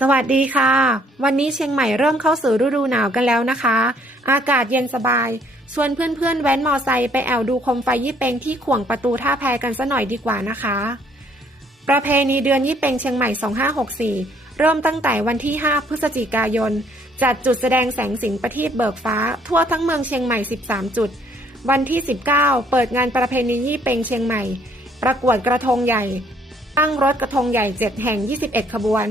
สวัสดีค่ะ วันนี้เชียงใหม่เริ่มเข้าสู่ฤดูหนาวกันแล้วนะคะ อากาศเย็นสบาย ชวนเพื่อนๆ แว้นมอไซค์ไปแอวดูโคมไฟยี่เปงที่ข่วงประตูท่าแพกันซะหน่อยดีกว่านะคะ ประเพณีเดือนยี่เปงเชียงใหม่ 2564 เริ่มตั้งแต่วันที่ 5 พฤศจิกายน จัดจุดแสดงแสงสินประทีปเบิกฟ้า ทั่วทั้งเมืองเชียงใหม่ 13 จุด วันที่ 19 เปิดงานประเพณียี่เปงเชียงใหม่ ประกวดกระทงใหญ่ ตั้งรถกระทงใหญ่ 7 แห่ง 21 ขบวน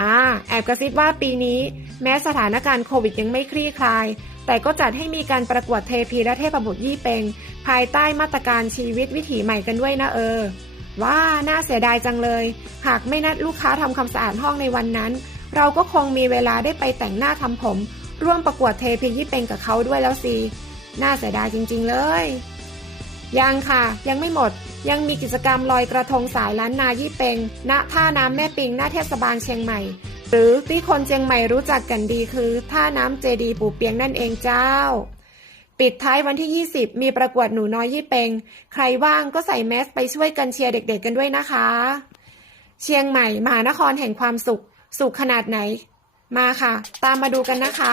อ่าแอบกระซิบว่าปีนี้ แม้สถานการณ์โควิดยังไม่คลี่คลาย แต่ก็จัดให้มีการประกวดเทพีและเทพบุตรยี่เปงภายใต้มาตรการชีวิตวิถีใหม่กันด้วยนะเออ ว่าน่าเสียดายจังเลย หากไม่นัดลูกค้าทำความสะอาดห้องในวันนั้น เราก็คงมีเวลาได้ไปแต่งหน้าทำผม ร่วมประกวดเทพียี่เปงกับเขาด้วยแล้วสิน่าเสียดายจริง ๆ เลย ยังค่ะ ยังไม่หมด ยังมีกิจกรรมลอยกระทงสายล้านนายี่เปงณท่าน้ำแม่ปิงหน้าเทศบาลเชียงใหม่ หรือที่คนเชียงใหม่รู้จักกันดีคือท่าน้ำเจดีปู่เปียงนั่นเองเจ้า ปิดท้ายวันที่ 20 มีประกวดหนูน้อยยี่เปง ใครว่างก็ใส่แมสไปช่วยกันเชียร์เด็กๆกันด้วยนะคะ เชียงใหม่มหานครแห่งความสุข สุขขนาดไหน มาค่ะ ตามมาดูกันนะคะ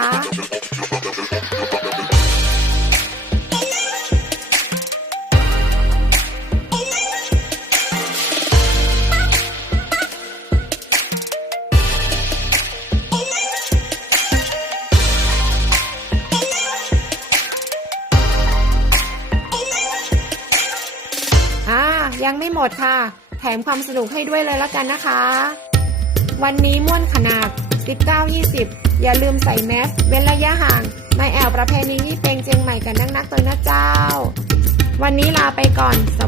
อ่ายังไม่หมดค่ะ แถมความสนุกให้ด้วยเลยละกันนะคะ วันนี้ม่วนขนาด 19-20 อย่าลืมใส่แมสเว้นระยะห่างในแอวประเพณีนี่เป็งเจียงใหม่กันนักๆตัวนะเจ้า วันนี้ลาไปก่อนส